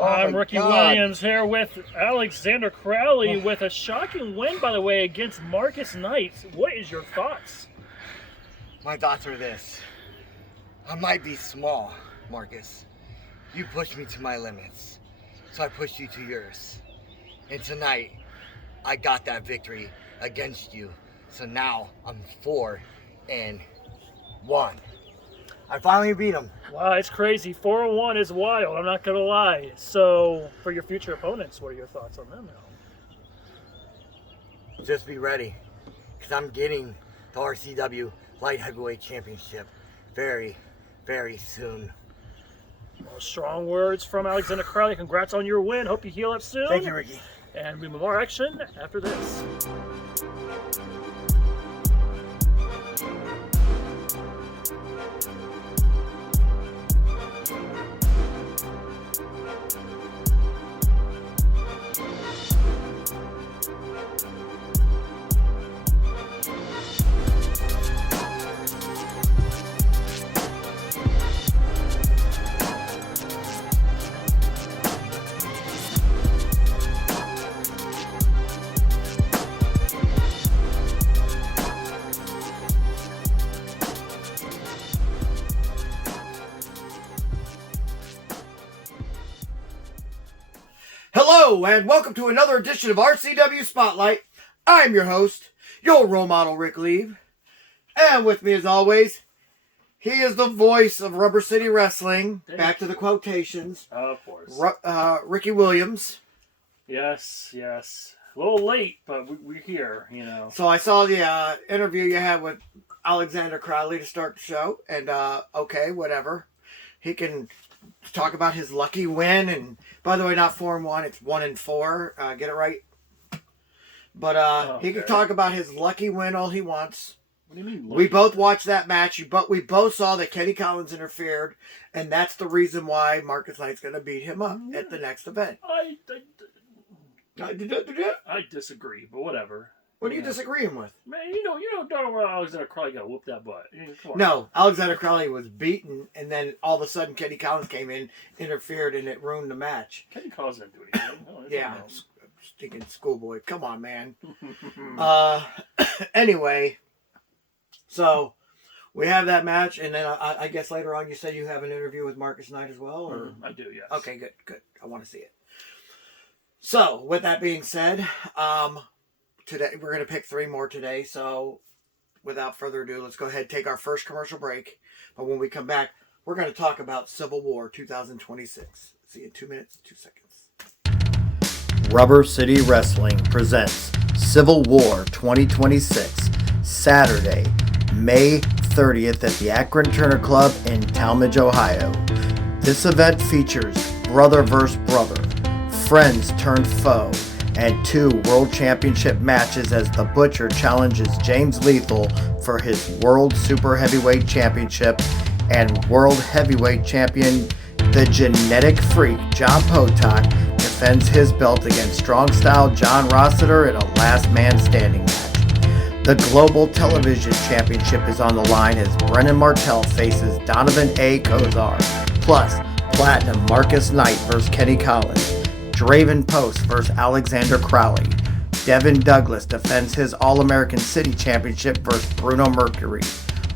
I'm Rici Williams here with Alexander Crowley with a shocking win, by the way, against Marcus Knight. What is your thoughts? My thoughts are this. I might be small, Marcus. You pushed me to my limits, so I pushed you to yours. And tonight, I got that victory against you. So now I'm 4-1. I finally beat him. Wow, it's crazy. 4-1 is wild, I'm not going to lie. So, for your future opponents, what are your thoughts on them now? Just be ready, because I'm getting the RCW Light Heavyweight Championship very, very soon. Well, strong words from Alexander Crowley. Congrats on your win. Hope you heal up soon. Thank you, Ricky. And we have more action after this. Hello, and welcome to another edition of RCW Spotlight. I'm your host, your role model, Rick Lee. And with me, as always, he is the voice of Rubber City Wrestling. Back to the quotations. Of course. Rici Williams. Yes. A little late, but we're here, you know. So I saw the interview you had with Alexander Crowley to start the show. And, okay, whatever. He can talk about his lucky win, and by the way, not 4-1, it's 1-4. Get it right. But okay. He can talk about his lucky win all he wants. What do you mean? We both watched that match, but we both saw that Kenny Collins interfered, and that's the reason why Marcus Knight's going to beat him up at the next event. I disagree, but whatever. What are you disagreeing with? Man, you know darn well Alexander Crowley got whooped that butt. Come on. No, Alexander Crowley was beaten, and then all of a sudden Kenny Collins came in, interfered, and it ruined the match. Kenny Collins didn't do anything. Yeah, stinking schoolboy. Come on, man. Anyway, so we have that match, and then I guess later on you said you have an interview with Marcus Knight as well? Or? I do, yes. Okay, good. I want to see it. So, with that being said, today we're going to pick 3 more today, so without further ado, let's go ahead and take our first commercial break. But when we come back, we're going to talk about Civil War 2026. See you in 2 minutes, 2 seconds. Rubber City Wrestling presents Civil War 2026, Saturday, May 30th at the Akron Turner Club in Talmadge, Ohio. This event features brother versus brother, friends turned foe, and 2 World Championship matches as the Butcher challenges James Lethal for his World Super Heavyweight Championship, and World Heavyweight Champion, the Genetic Freak, John Potok, defends his belt against Strong Style John Rossiter in a last man standing match. The Global Television Championship is on the line as Brennan Martell faces Donovan A. Kozar, plus Platinum Marcus Knight versus Kenny Collins. Draven Post versus Alexander Crowley. Devin Douglas defends his All-American City Championship versus Bruno Mercury.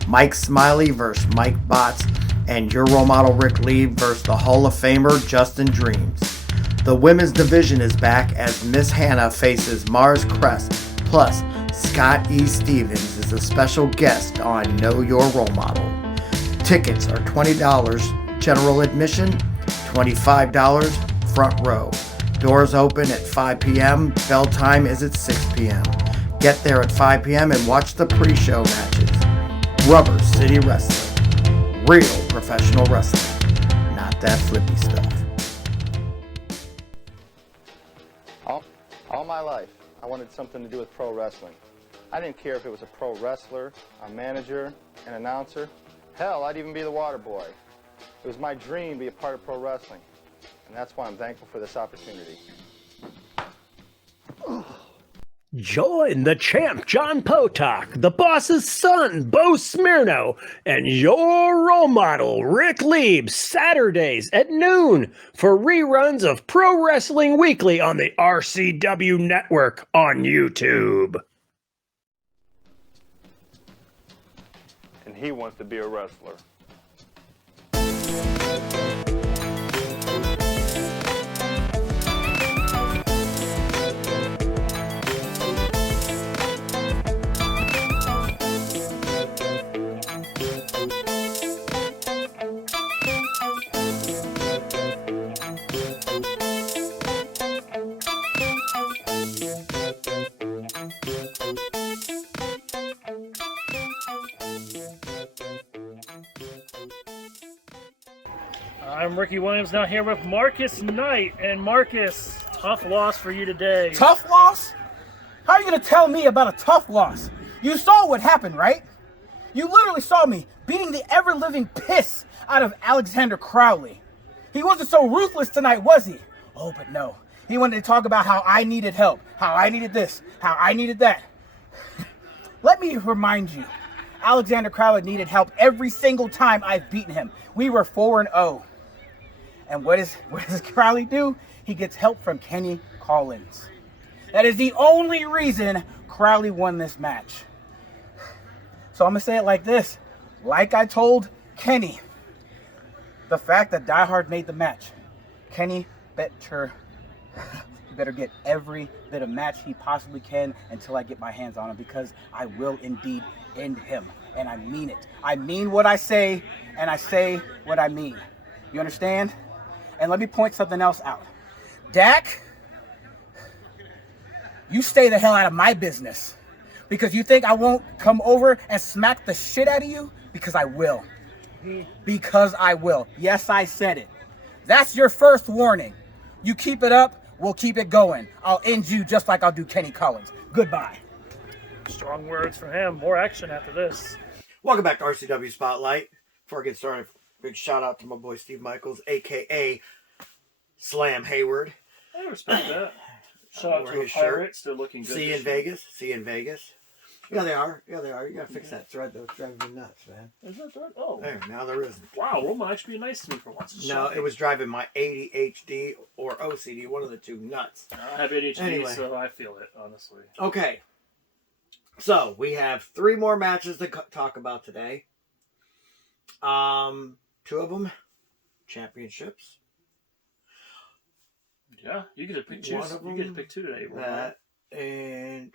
Mike Smiley versus Mike Botts. And your role model Rick Lee versus the Hall of Famer Justin Dreams. The women's division is back as Miss Hannah faces Mars Crest. Plus, Scott E. Stevens is a special guest on Know Your Role Model. Tickets are $20 general admission, $25 front row. Doors open at 5 p.m. Bell time is at 6 p.m. Get there at 5 p.m. and watch the pre-show matches. Rubber City Wrestling. Real professional wrestling. Not that flippy stuff. All my life, I wanted something to do with pro wrestling. I didn't care if it was a pro wrestler, a manager, an announcer. Hell, I'd even be the water boy. It was my dream to be a part of pro wrestling. And that's why I'm thankful for this opportunity. Join the champ John Potok, the boss's son Bo Smirno, and your role model Rick Lieb Saturdays at noon for reruns of Pro Wrestling Weekly on the RCW Network on YouTube. And he wants to be a wrestler. I'm Rici Williams, now here with Marcus Knight. And Marcus, tough loss for you today. Tough loss? How are you going to tell me about a tough loss? You saw what happened, right? You literally saw me beating the ever-living piss out of Alexander Crowley. He wasn't so ruthless tonight, was he? Oh, but no. He wanted to talk about how I needed help, how I needed this, how I needed that. Let me remind you, Alexander Crowley needed help every single time I've beaten him. We were 4-0. And what does Crowley do? He gets help from Kenny Collins. That is the only reason Crowley won this match. So I'm going to say it like this. Like I told Kenny, the fact that Die Hard made the match, Kenny better get every bit of match he possibly can until I get my hands on him, because I will indeed end him. And I mean it. I mean what I say, and I say what I mean. You understand? And let me point something else out. Dak, you stay the hell out of my business. Because you think I won't come over and smack the shit out of you? Because I will. Because I will. Yes, I said it. That's your first warning. You keep it up, we'll keep it going. I'll end you just like I'll do Kenny Collins. Goodbye. Strong words from him. More action after this. Welcome back to RCW Spotlight. Before I get started, big shout out to my boy Steve Michaels, aka Slam Hayward. I respect that. Shout out to the Pirates. They're looking good. See you in Vegas. See you in Vegas. Yeah, they are. Yeah, they are. You gotta fix that thread, though. It's driving me nuts, man. Is that thread? Oh. There, now there isn't. Wow, Rome might actually be nice to me for once. No, it was driving my ADHD or OCD, one of the two, nuts. I have ADHD, Anyway. so I feel it, honestly. Okay. So, we have 3 more matches to talk about today. 2 of them, championships. Yeah, you get to pick 2. You get to pick 2 today. That, and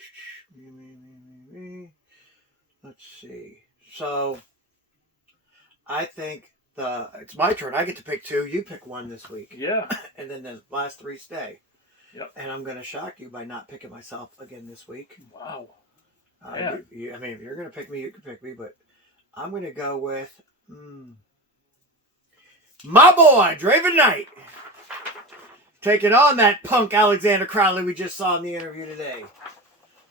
let's see. So, I think it's my turn. I get to pick 2. You pick 1 this week. Yeah. And then the last 3 stay. Yep. And I'm going to shock you by not picking myself again this week. Wow. I mean, if you're going to pick me, you can pick me, but I'm going to go with my boy, Draven Knight, taking on that punk Alexander Crowley we just saw in the interview today.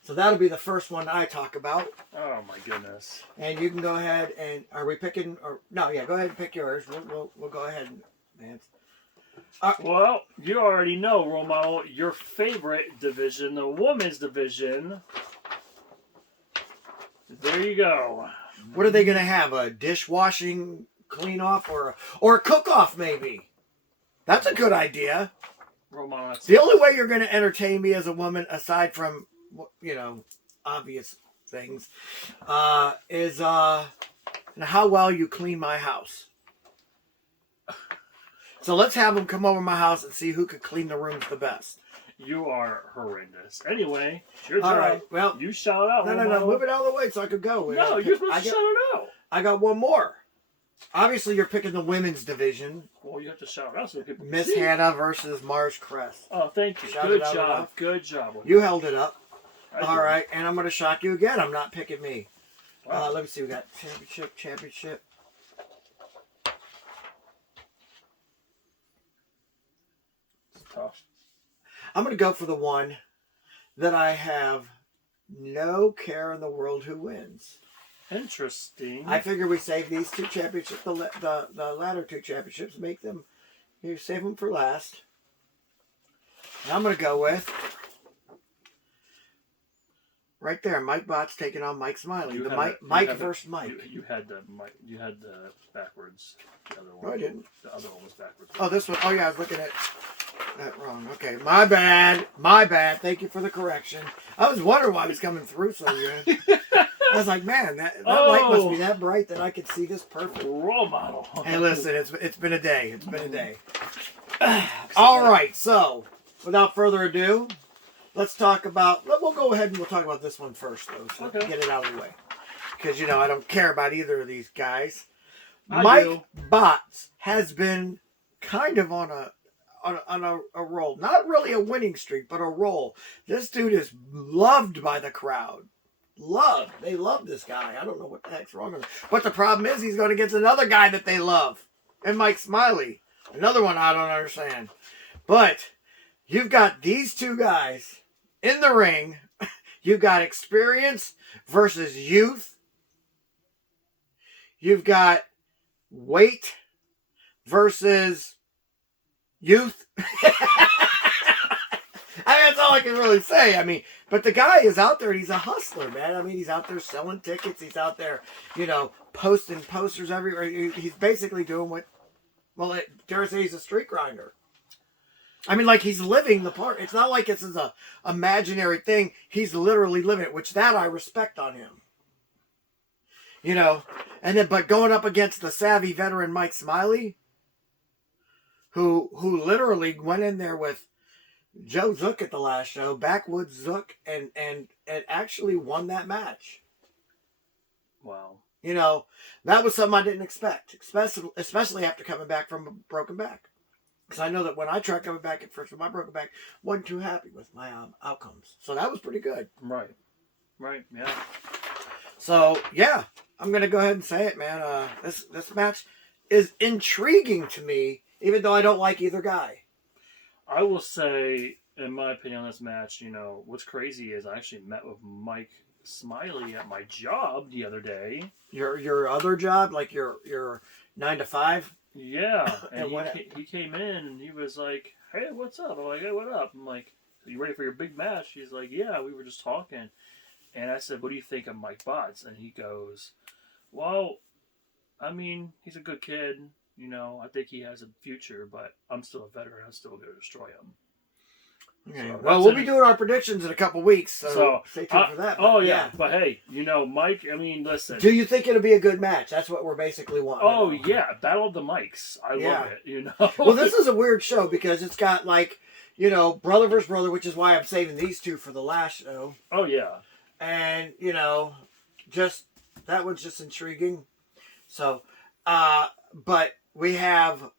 So that'll be the first one I talk about. Oh, my goodness. And you can go ahead and, are we picking, or no, yeah, go ahead and pick yours. We'll go ahead and, man. Well, you already know, RoleModel, your favorite division, the women's division. There you go. What are they going to have? A dishwashing clean-off or a cook-off, maybe? That's a good idea. RoleModel, The only way you're going to entertain me as a woman, aside from, obvious things, is how well you clean my house. So let's have them come over my house and see who could clean the rooms the best. You are horrendous. Anyway, it's your All job. right, well, you shout it out. No. Move it out of the way so I could go. No, you're supposed to shout it out. I got 1 more. Obviously, you're picking the women's division. Well, you have to shout it out so people can Miss see. Hannah versus Mars Crest. Oh, thank you. Shout Good it out job. enough. Good job. You held it up. I All did. right, and I'm going to shock you again. I'm not picking me. Wow. Let me see. We got championship. It's tough. I'm going to go for the one that I have no care in the world who wins. Interesting. I figure we save these 2 championships, the latter 2 championships, save them for last. And I'm going to go with Right there, Mike Botts taking on Mike Smiley. You The had Mike, it- you Mike had it- versus Mike. You had the Mike. You had the backwards. The other one. No, I didn't. The other one was backwards. Oh, this one. Oh, yeah, I was looking at that wrong. Okay, my bad. My bad. Thank you for the correction. I was wondering why it was coming through so good. I was like, man, that light must be that bright that I could see this perfect. Role model. Hey, listen, it's been a day. It's been a day. All right, so without further ado, let's talk about. We'll go ahead and we'll talk about this one first, though, so Okay. get it out of the way. Because I don't care about either of these guys. I Mike do. Botts has been kind of on a roll. Not really a winning streak, but a roll. This dude is loved by the crowd. Loved. They love this guy. I don't know what the heck's wrong with him. But the problem is he's going against another guy that they love. And Mike Smiley. Another one I don't understand. But you've got these two guys in the ring. You've got experience versus youth. You've got weight versus youth. That's all I can really say. I mean, but the guy is out there and he's a hustler, man. I mean, he's out there selling tickets. He's out there, posting posters everywhere. He's basically doing dare I say he's a street grinder. I mean, like, he's living the part. It's not like this is a imaginary thing. He's literally living it, which that I respect on him. But going up against the savvy veteran Mike Smiley, who literally went in there with Joe Zook at the last show, backwoods Zook, and actually won that match. Wow. That was something I didn't expect, especially after coming back from a broken back. Because I know that when I tried coming back at first with my broken back, wasn't too happy with my outcomes. So that was pretty good. Right. Yeah. So yeah, I'm gonna go ahead and say it, man. This match is intriguing to me, even though I don't like either guy. I will say, in my opinion on this match, what's crazy is I actually met with Mike Smiley at my job the other day. Your other job, like your 9 to 5. Yeah, and And he came in and he was like, "Hey, what's up?" I'm like, "Hey, what up?" I'm like, "Are you ready for your big match?" He's like, "Yeah, we were just talking." And I said, "What do you think of Mike Botts?" And he goes, "Well, I mean, he's a good kid. I think he has a future, but I'm still a veteran. I'm still going to destroy him." Okay. So Well, we'll be doing our predictions in a couple weeks, so stay tuned for that. Oh yeah, but hey, Mike. I mean, listen. Do you think it'll be a good match? That's what we're basically wanting. Oh yeah, Battle of the Mics. I love it. Well, this is a weird show because it's got brother versus brother, which is why I'm saving these two for the last show. Oh yeah. And just that one's just intriguing. So, but we have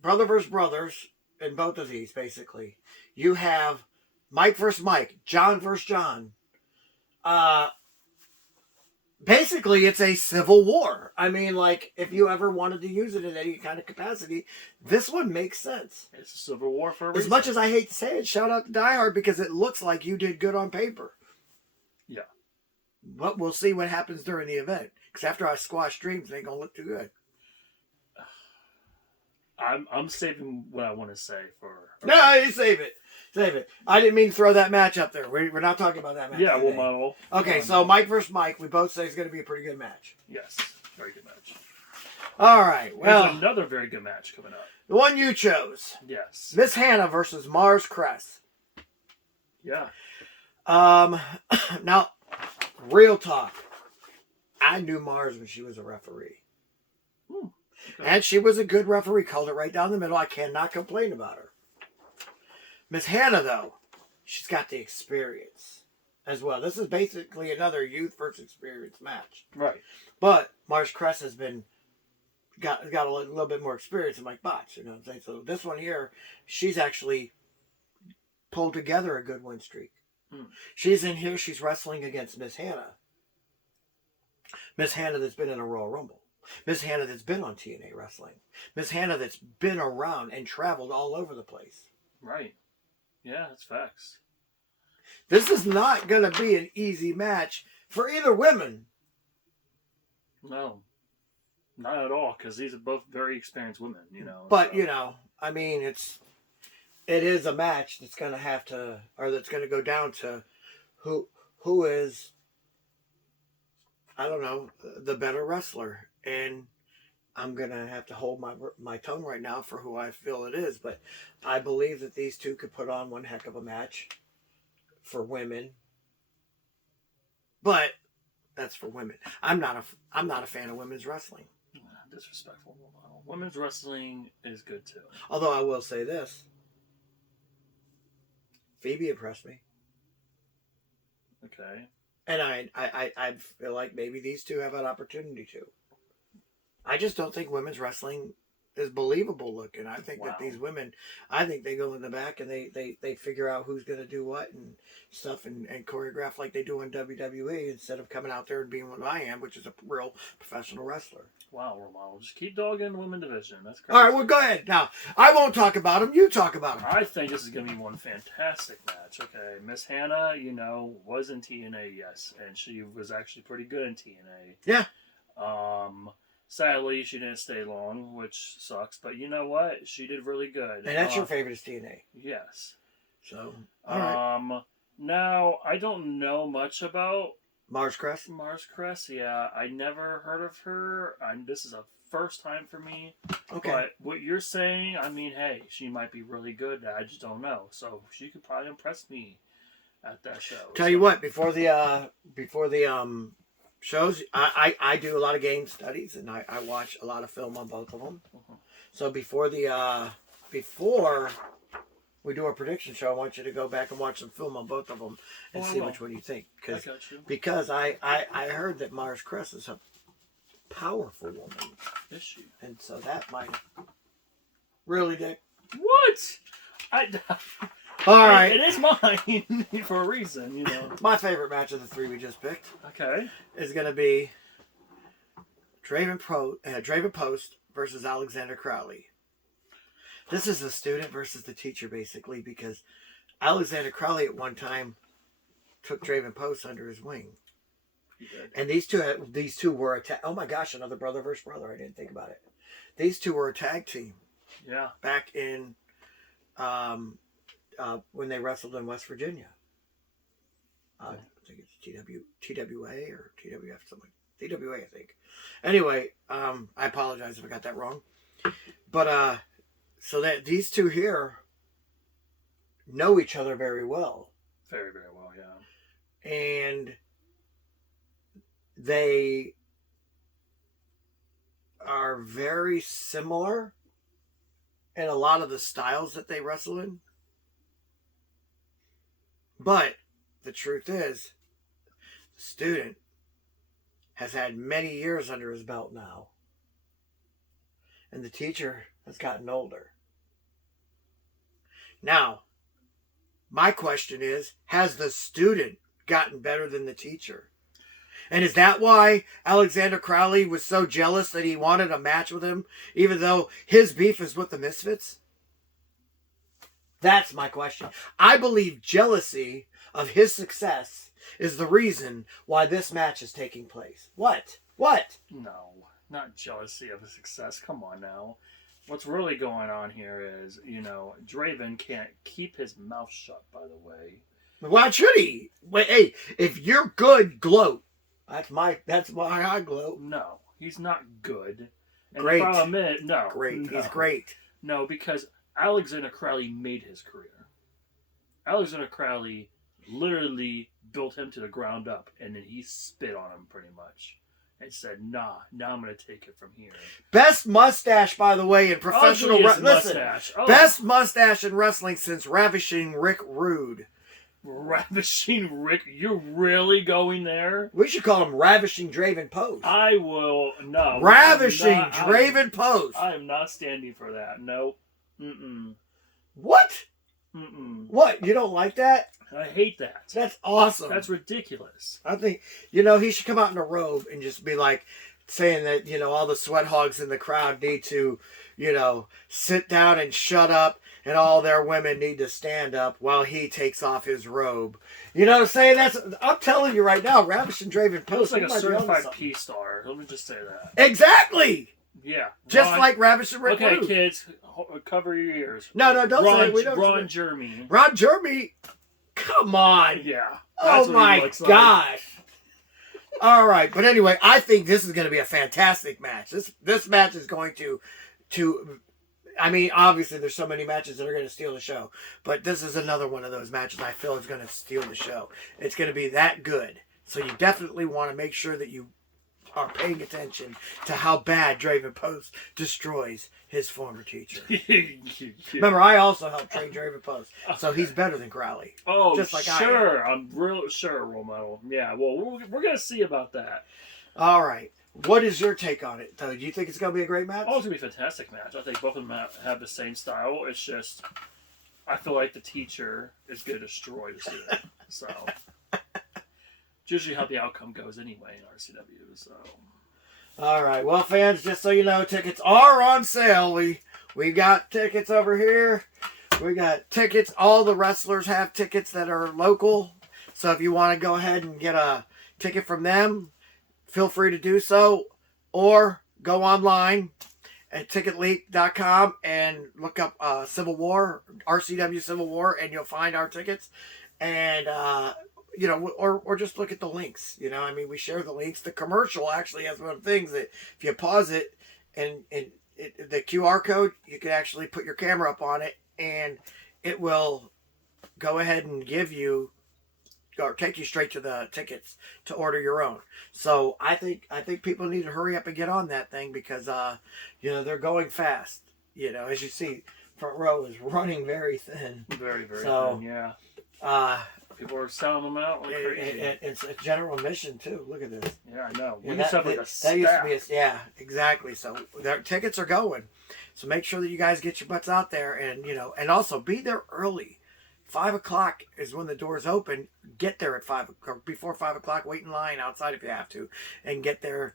brother versus brothers in both of these. Basically, you have Mike versus Mike, John versus John. Basically, it's a civil war. I mean, like, if you ever wanted to use it in any kind of capacity, this one makes sense. It's a civil war for a As reason. much as I hate to say it, shout out to Die Hard because it looks like you did good on paper. Yeah. But we'll see what happens during the event. Because after I squash dreams, it ain't going to look too good. I'm saving what I want to say for. No, you save it. Save it. I didn't mean to throw that match up there. We're not talking about that match. Yeah, today. model. Okay, so Mike versus Mike, we both say it's going to be a pretty good match. Yes, very good match. All right, well, There's another very good match coming up. the one you chose, Yes. Miss Hannah versus Mars Cress. Yeah. Now, real talk. I knew Mars when she was a referee. Okay. And she was a good referee. Called it right down the middle. I cannot complain about her. Miss Hannah, though, she's got the experience as well. This is basically another youth versus experience match. Right. But Mars Cress has got a little bit more experience than Mike Botts. You know what I'm saying? So this one here, she's actually pulled together a good win streak. She's in here. She's wrestling against Miss Hannah. Miss Hannah that's been in a Royal Rumble. Miss Hannah that's been on TNA Wrestling. Miss Hannah that's been around and traveled all over the place. Right. Yeah, that's facts. This is not going to be an easy match for either women. No. Not at all, because these are both very experienced women, But, so. I mean, it is a match that's going to have to, or that's going to go down to who who is, I don't know, the better wrestler. And I'm going to have to hold my tongue right now for who I feel it is. But I believe that these two could put on one heck of a match for women. But that's for women. I'm not a fan of women's wrestling. Disrespectful. Women's wrestling is good too. Although I will say this. Phoebe impressed me. Okay. And I feel like maybe these two have an opportunity to. I just don't think women's wrestling is believable looking. I think that these women, I think they go in the back and they figure out who's going to do what and stuff and choreograph like they do in WWE instead of coming out there and being what I am, which is a real professional wrestler. Wow, RoleModel. Just keep dogging the women division. That's crazy. All right, well, go ahead. Now, I won't talk about them. You talk about them. I think this is going to be one fantastic match. Okay, Miss Hannah, was in TNA, yes, and she was actually pretty good in TNA. Yeah. Sadly, she didn't stay long, which sucks. But you know what? She did really good. And that's your favorite is TNA. Yes. So, all right. Now, I don't know much about Mars Crest? Mars Crest, yeah. I never heard of her. This is a first time for me. Okay. But what you're saying, I mean, hey, she might be really good. I just don't know. So she could probably impress me at that show. Tell you what, before the shows, I do a lot of game studies and I watch a lot of film on both of them. Uh-huh. So before we do our prediction show, I want you to go back and watch some film on both of them and see which one you think. Because I heard that Mars Crest is a powerful woman. Is she? And so that might really, Dick. What? All right. It is mine for a reason, My favorite match of the three we just picked. Okay. Is going to be Draven Post versus Alexander Crowley. This is the student versus the teacher, basically, because Alexander Crowley at one time took Draven Post under his wing. He did. And these two were a tag. Oh my gosh, another brother versus brother. I didn't think about it. These two were a tag team. Yeah. Back in when they wrestled in West Virginia. I think it's TWA or TWF, something. TWA, I think. Anyway, I apologize if I got that wrong. But so that these two here know each other very well. Very, very well, yeah. And they are very similar in a lot of the styles that they wrestle in. But the truth is, the student has had many years under his belt now. And the teacher has gotten older. Now, my question is, has the student gotten better than the teacher? And is that why Alexander Crowley was so jealous that he wanted a match with him, even though his beef is with the Misfits? That's my question. I believe jealousy of his success is the reason why this match is taking place. What? No, not jealousy of his success. Come on now. What's really going on here is, Draven can't keep his mouth shut, by the way. Why should he? Wait, hey, if you're good, gloat. That's why I gloat. No, he's not good. And Great. The problem is, no. Great. He's great. No, because Alexander Crowley made his career. Alexander Crowley literally built him to the ground up, and then he spit on him pretty much. And said, now I'm going to take it from here. Best mustache, by the way, in professional wrestling. Listen, best mustache in wrestling since Ravishing Rick Rude. Ravishing Rick? You're really going there? We should call him Ravishing Draven Post. I will, no. Ravishing Draven Post. I am not standing for that. Nope. Mm-mm. What? Mm-mm. What? You don't like that? I hate that. That's awesome. That's ridiculous. I think, he should come out in a robe and just be like, saying that, all the sweat hogs in the crowd need to, sit down and shut up, and all their women need to stand up while he takes off his robe. You know what I'm saying? I'm telling you right now, Ravishing Draven Post. Looks like a certified P-star. Let me just say that. Exactly! Yeah. Just like Ravishing Rick Rude. Okay, kids, cover your ears. No, don't say it. We don't Ron Jeremy. Ron Jeremy? Come on. Yeah. Oh what he my looks like. gosh. All right, but anyway, I think this is going to be a fantastic match. This match is going to I mean, obviously there's so many matches that are going to steal the show, but this is another one of those matches I feel is going to steal the show. It's going to be that good. So you definitely want to make sure that you are paying attention to how bad Draven Post destroys his former teacher. Remember, I also helped train Draven Post, so he's better than Crowley. Oh, just like sure. I'm real sure, RoleModel. Yeah, well, we're going to see about that. All right. What is your take on it, though? Do you think it's going to be a great match? Oh, it's going to be a fantastic match. I think both of them have the same style. It's just, I feel like the teacher is going to destroy the student. So, it's usually how the outcome goes anyway in RCW. So, all right. Well, fans, just so you know, tickets are on sale. We got tickets over here. We got tickets. All the wrestlers have tickets that are local. So if you want to go ahead and get a ticket from them, feel free to do so, or go online at ticketleak.com and look up Civil War, RCW Civil War, and you'll find our tickets. And, or just look at the links. I mean, we share the links. The commercial actually has one of the things that if you pause it and the QR code, you can actually put your camera up on it, and it will go ahead and give you or take you straight to the tickets to order your own. So I think people need to hurry up and get on that thing because they're going fast. As you see, front row is running very thin. Very, very thin, yeah. People are selling them out like crazy. It's a general admission too. Look at this. Yeah, I know. We Yeah, used to have like a that staff. used to be yeah, exactly. So their tickets are going. So make sure that you guys get your butts out there and also be there early. 5 o'clock is when the doors open. Get there at 5 or before 5 o'clock. Wait in line outside if you have to, and get there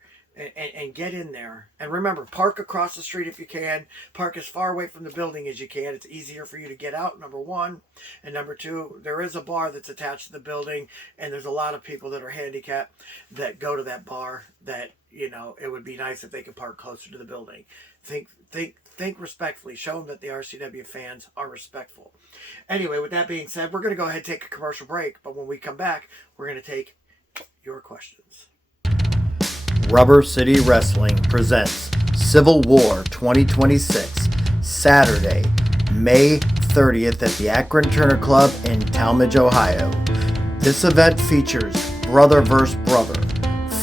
and get in there. And remember, park across the street if you can. Park as far away from the building as you can. It's easier for you to get out. Number one, and number two, there is a bar that's attached to the building, and there's a lot of people that are handicapped that go to that bar. That it would be nice if they could park closer to the building. Think respectfully. Show them that the RCW fans are respectful. Anyway, with that being said, we're going to go ahead and take a commercial break. But when we come back, we're going to take your questions. Rubber City Wrestling presents Civil War 2026, Saturday, May 30th at the Akron Turner Club in Talmadge, Ohio. This event features brother versus brother,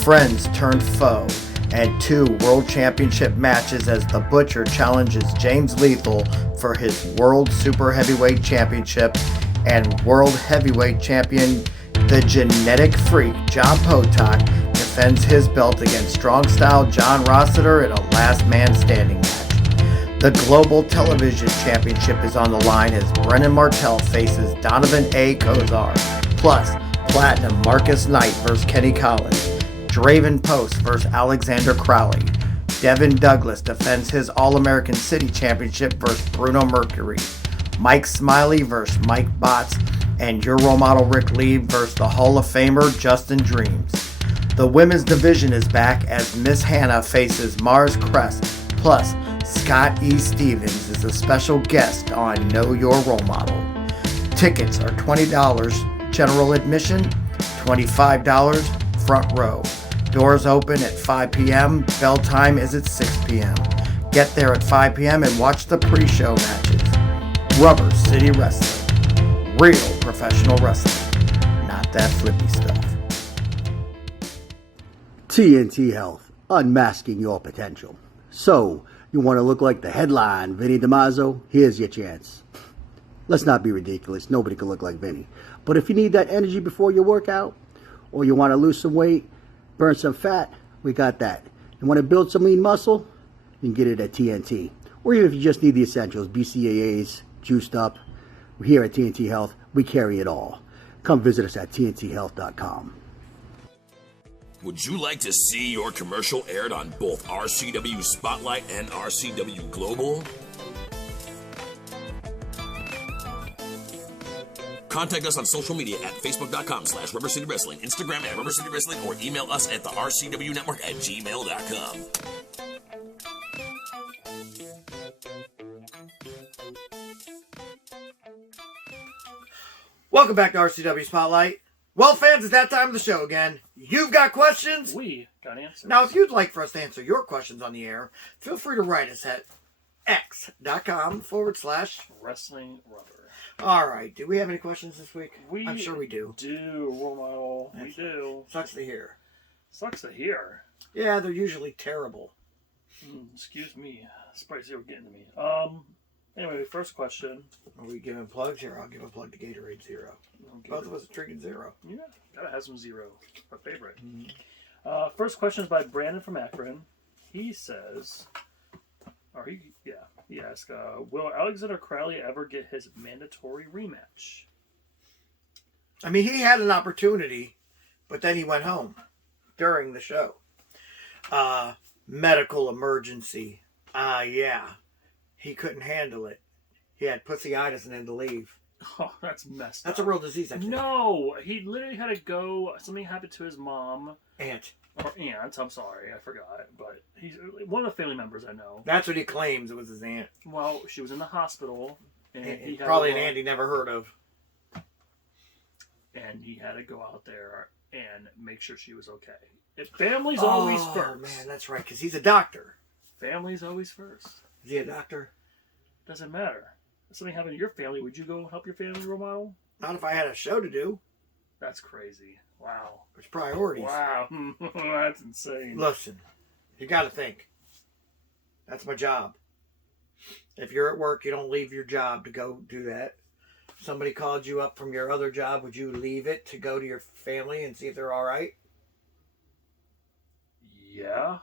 friends turned foe, and 2 World Championship matches as the Butcher challenges James Lethal for his World Super Heavyweight Championship, and World Heavyweight Champion, the Genetic Freak, John Potok, defends his belt against Strong Style John Rossiter in a last man standing match. The Global Television Championship is on the line as Brennan Martell faces Donovan A. Kozar, plus Platinum Marcus Knight versus Kenny Collins, Draven Post versus Alexander Crowley. Devin Douglas defends his All-American City Championship versus Bruno Mercury. Mike Smiley versus Mike Botts, and your role model Rick Lieb versus the Hall of Famer Justin Dreams. The women's division is back as Miss Hannah faces Mars Crest, plus Scott E. Stevens is a special guest on Know Your Role Model. Tickets are $20 general admission, $25 front row. Doors open at 5 p.m. Bell time is at 6 p.m. Get there at 5 p.m. and watch the pre-show matches. Rubber City Wrestling. Real professional wrestling. Not that flippy stuff. TNT Health. Unmasking your potential. So, you want to look like the headline Vinny DiMaggio? Here's your chance. Let's not be ridiculous. Nobody can look like Vinny. But if you need that energy before your workout, or you want to lose some weight, burn some fat, we got that. You want to build some lean muscle? You can get it at TNT. Or even if you just need the essentials, BCAAs, juiced up. Here at TNT Health, we carry it all. Come visit us at tnthealth.com. Would you like to see your commercial aired on both RCW Spotlight and RCW Global? Contact us on social media at facebook.com/Rubber City Wrestling, Instagram at Rubber City Wrestling, or email us at the RCW Network at gmail.com. Welcome back to RCW Spotlight. Well, fans, it's that time of the show again. You've got questions. We got answers. Now, if you'd like for us to answer your questions on the air, feel free to write us at x.com/. Wrestling Rubber. All right. Do we have any questions this week? We I'm sure we do. Role model. We do. Sucks to hear. Sucks to hear. Yeah, they're usually terrible. Excuse me. Sprite Zero getting to me. Anyway, first question. Are we giving plugs here? I'll give a plug to Gatorade Zero. Both of us are drinking Zero. Yeah, gotta have some Zero. Our favorite. First question is by Brandon from Akron. He says, he asked, will Alexander Crowley ever get his mandatory rematch? I mean, he had an opportunity, but then he went home during the show. Medical emergency. Yeah. He couldn't handle it. He had pussyitis and had to leave. Oh, that's messed up. That's a real disease, I think. No, he literally had to go. Something happened to his mom. Aunt. Or aunt, I'm sorry, I forgot. But he's one of the family members I know. That's what he claims. It was his aunt. Well, she was in the hospital. And he had probably an aunt he never heard of. And he had to go out there and make sure she was okay. Family's always first. Oh, man, that's right, because he's a doctor. Family's always first. Is he a doctor? Doesn't matter. If something happened to your family, would you go help your family, role model? Not if I had a show to do. That's crazy. Wow. There's priorities. Wow. That's insane. Listen, you got to think. That's my job. If you're at work, you don't leave your job to go do that. If somebody called you up from your other job, would you leave it to go to your family and see if they're all right? Yeah.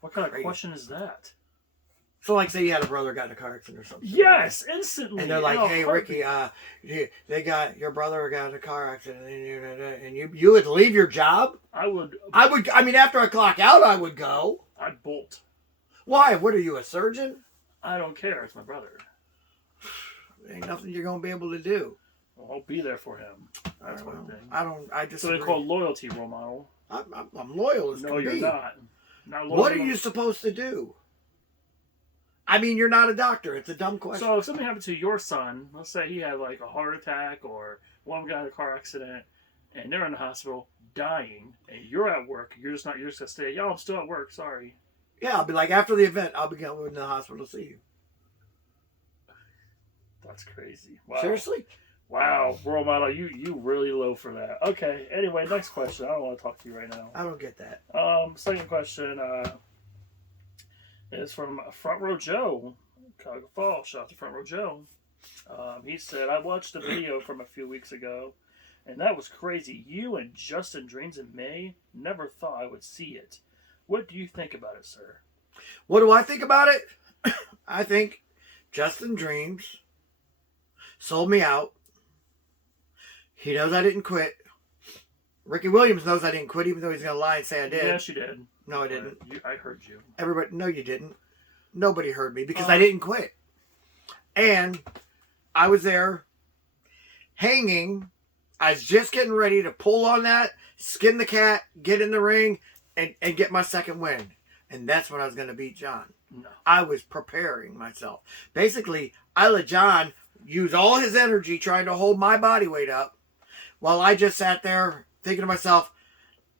What kind of question is that? So, like, say you had a brother got in a car accident or something. Yes, instantly. And they're like, "Hey, Ricky, they got your brother got in a car accident," and you would leave your job? I would. I mean, after I clock out, I would go. I'd bolt. Why? What are you, a surgeon? I don't care. It's my brother. Ain't nothing you're gonna be able to do. Well, I'll be there for him. That's one thing. I just. So they call loyalty, role model. I'm loyal as can be. No, you're not. What are you supposed to do? I mean, you're not a doctor. It's a dumb question. So if something happened to your son, let's say he had like a heart attack or one guy in a car accident, and they're in the hospital dying, and you're at work, you're just gonna stay. Yo, I'm still at work. Sorry. Yeah, I'll be like, after the event, I'll be going to the hospital to see you. That's crazy. Wow. Seriously? Wow, role model, you really low for that. Okay. Anyway, next question. I don't want to talk to you right now. I don't get that. Second question. Is from Front Row Joe, Cuyahoga Falls. Shout out to Front Row Joe. He said, I watched the video from a few weeks ago, and that was crazy. You and Justin Dreams in May, never thought I would see it. What do you think about it, sir? What do I think about it? I think Justin Dreams sold me out. He knows I didn't quit. Rici Williams knows I didn't quit, even though he's going to lie and say I did. Yes, you did. No, I didn't. I heard you. Everybody, no, you didn't. Nobody heard me because I didn't quit. And I was there hanging. I was just getting ready to pull on that, skin the cat, get in the ring, and get my second win. And that's when I was going to beat John. No. I was preparing myself. Basically, I let John use all his energy trying to hold my body weight up while I just sat there thinking to myself,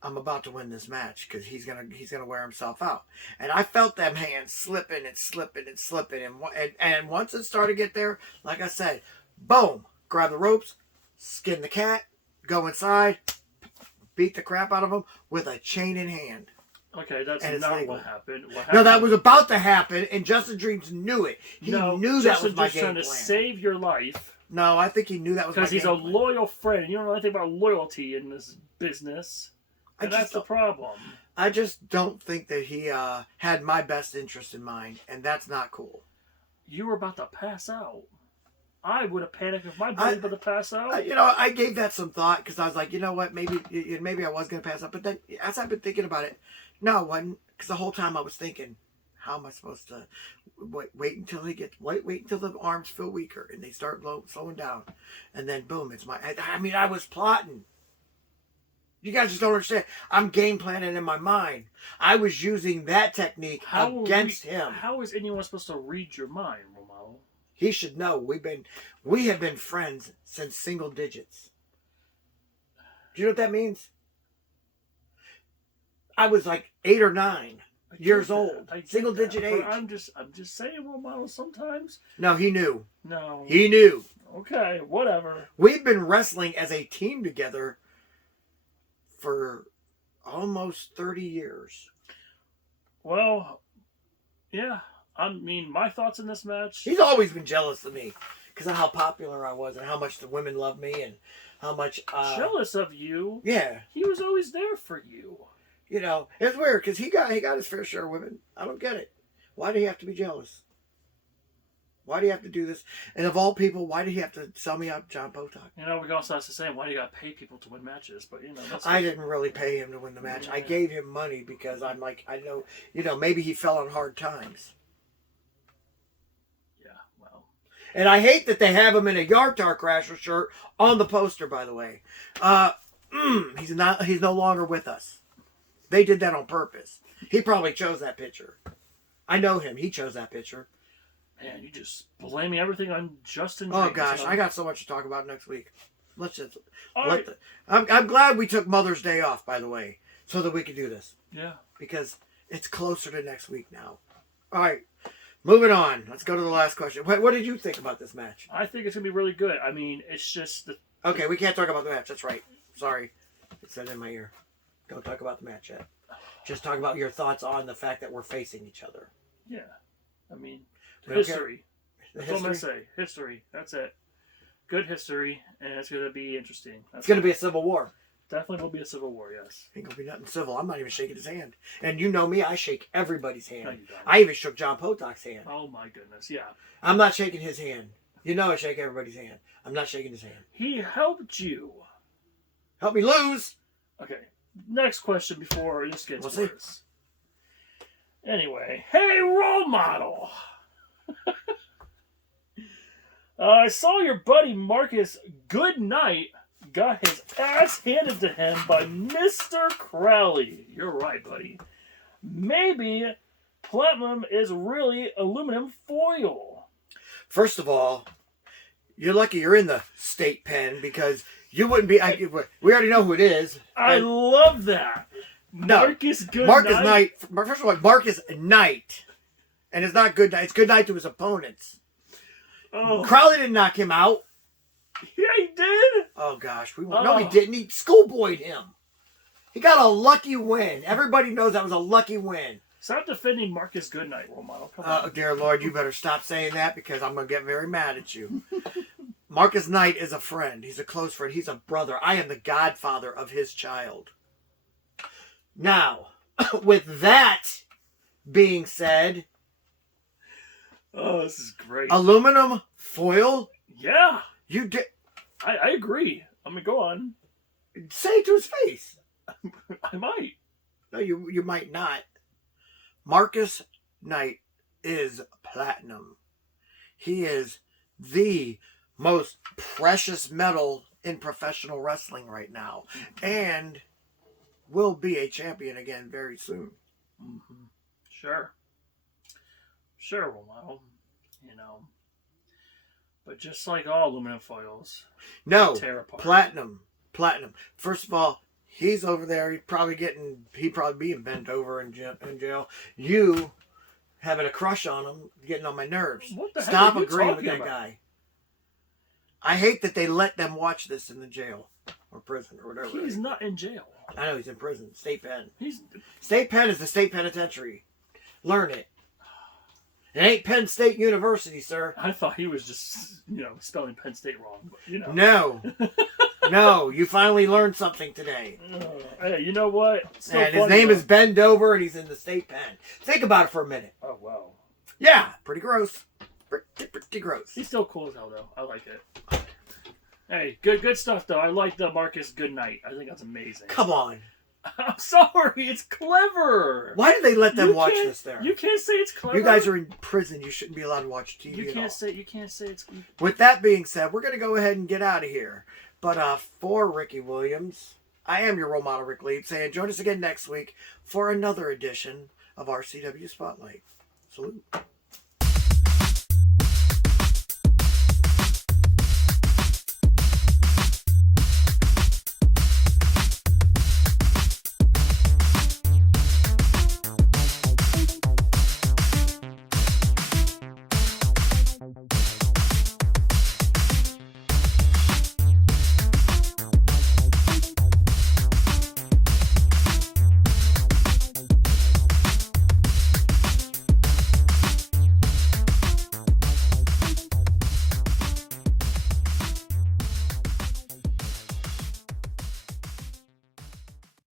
I'm about to win this match because he's gonna wear himself out. And I felt them hands slipping and slipping and slipping. And once it started to get there, like I said, boom, grab the ropes, skin the cat, go inside, beat the crap out of him with a chain in hand. Okay, that's not what happened. No, that was about to happen, and Justin Dreams knew it. He knew that was my game plan. Justin just trying to save your life. No, I think he knew that was my game plan. Because he's a loyal friend. You don't know anything about loyalty in this business. And that's the problem. I just don't think that he had my best interest in mind, and that's not cool. You were about to pass out. I would have panicked if my buddy was about to pass out. I gave that some thought because I was like, you know what, maybe I was going to pass out. But then, as I've been thinking about it, no, I wasn't. Because the whole time I was thinking, how am I supposed to wait until the arms feel weaker and they start slowing down, and then boom, it's my. I mean, I was plotting. You guys just don't understand. I'm game planning in my mind. I was using that technique against him. How is anyone supposed to read your mind, Romano? He should know we have been friends since single digits. Do you know what that means? I was like 8 or 9 years old. Single digit age. I'm just saying, role models sometimes. No, he knew. No. He knew. Okay, whatever. We've been wrestling as a team together for almost 30 years. Well, yeah. I mean, my thoughts in this match. He's always been jealous of me because of how popular I was and how much the women love me and how much... jealous of you? Yeah. He was always there for you. You know, it's weird because he got his fair share of women. I don't get it. Why do you have to be jealous? Why do you have to do this? And of all people, why did he have to sell me out John Potok? You know, we also have to say, why do you got to pay people to win matches? But, you know, I didn't really pay him to win the match. Yeah. I gave him money because I'm like, I know, you know, maybe he fell on hard times. Yeah, well. And I hate that they have him in a Yartar Crasher shirt on the poster, by the way. He's no longer with us. They did that on purpose. He probably chose that picture. I know him. He chose that picture. Man, you just blaming everything on Justin. Oh James, gosh, huh? I got so much to talk about next week. Let's just. Right. I'm glad we took Mother's Day off, by the way, so that we could do this. Yeah. Because it's closer to next week now. All right, moving on. Let's go to the last question. What did you think about this match? I think it's gonna be really good. I mean, it's just Okay, we can't talk about the match. That's right. Sorry, it said in my ear. Don't talk about the match yet. Just talk about your thoughts on the fact that we're facing each other. Yeah. I mean, We don't history. The That's what I'm gonna history? say. History. That's it. Good history, and it's gonna be interesting. It's going to be a civil war. Definitely will be a civil war. Yes. Ain't going to be nothing civil. I'm not even shaking his hand. And you know me, I shake everybody's hand. No, you don't. I even shook John Potok's hand. Oh my goodness. Yeah. I'm not shaking his hand. You know I shake everybody's hand. I'm not shaking his hand. He helped you. Help me lose. Okay. Next question before this gets We'll see. worse. Anyway, hey, role model. I saw your buddy Marcus Goodnight got his ass handed to him by Mr. Crowley. You're right, buddy. Maybe platinum is really aluminum foil. First of all, you're lucky you're in the state pen because you wouldn't be. We already know who it is. I love that. No, Marcus Goodnight. Marcus Knight. First of all, Marcus Knight, and it's not Good Night. It's Good Night to his opponents. Oh. Crowley didn't knock him out. Yeah, he did. Oh gosh, no, he didn't. He schoolboyed him. He got a lucky win. Everybody knows that was a lucky win. Stop defending Marcus Goodnight, role model. Come on. Oh dear Lord, you better stop saying that because I'm gonna get very mad at you. Marcus Knight is a friend. He's a close friend. He's a brother. I am the godfather of his child. Now, with that being said, Oh, this is great. aluminum foil. Yeah, You did I agree. I'm gonna go on. say it to his face. I might. No, you might not. Marcus Knight is platinum. He is the most precious metal in professional wrestling right now, and will be a champion again very soon. Mm-hmm. Sure, role model. You know, but just like all aluminum foils, No, tear apart. platinum. First of all, he's over there. He's probably being bent over in jail. You having a crush on him, getting on my nerves. What the heck Stop are you agreeing with talking that about? guy. I hate that they let them watch this in the jail or prison or whatever. He's not in jail. I know he's in prison. State pen. He's State pen is the state penitentiary. Learn it. It ain't Penn State University, sir. I thought he was just, spelling Penn State wrong. But, No. No, you finally learned something today. Hey, you know what? It's so And his funny, name though. is Bend Over, and he's in the state pen. Think about it for a minute. Oh, wow. Yeah, pretty gross. Pretty gross. He's still cool as hell, though. I like it. Hey, good stuff, though. I like the Marcus Goodnight. I think that's amazing. Come on. I'm sorry. It's clever. Why did they let them watch can't- this there? You can't say it's clever. You guys are in prison. You shouldn't be allowed to watch TV You at all. can't say it's. With that being said, we're going to go ahead and get out of here. But for Rici Williams, I am your role model, Rick Leib, saying join us again next week for another edition of RCW Spotlight. Salute.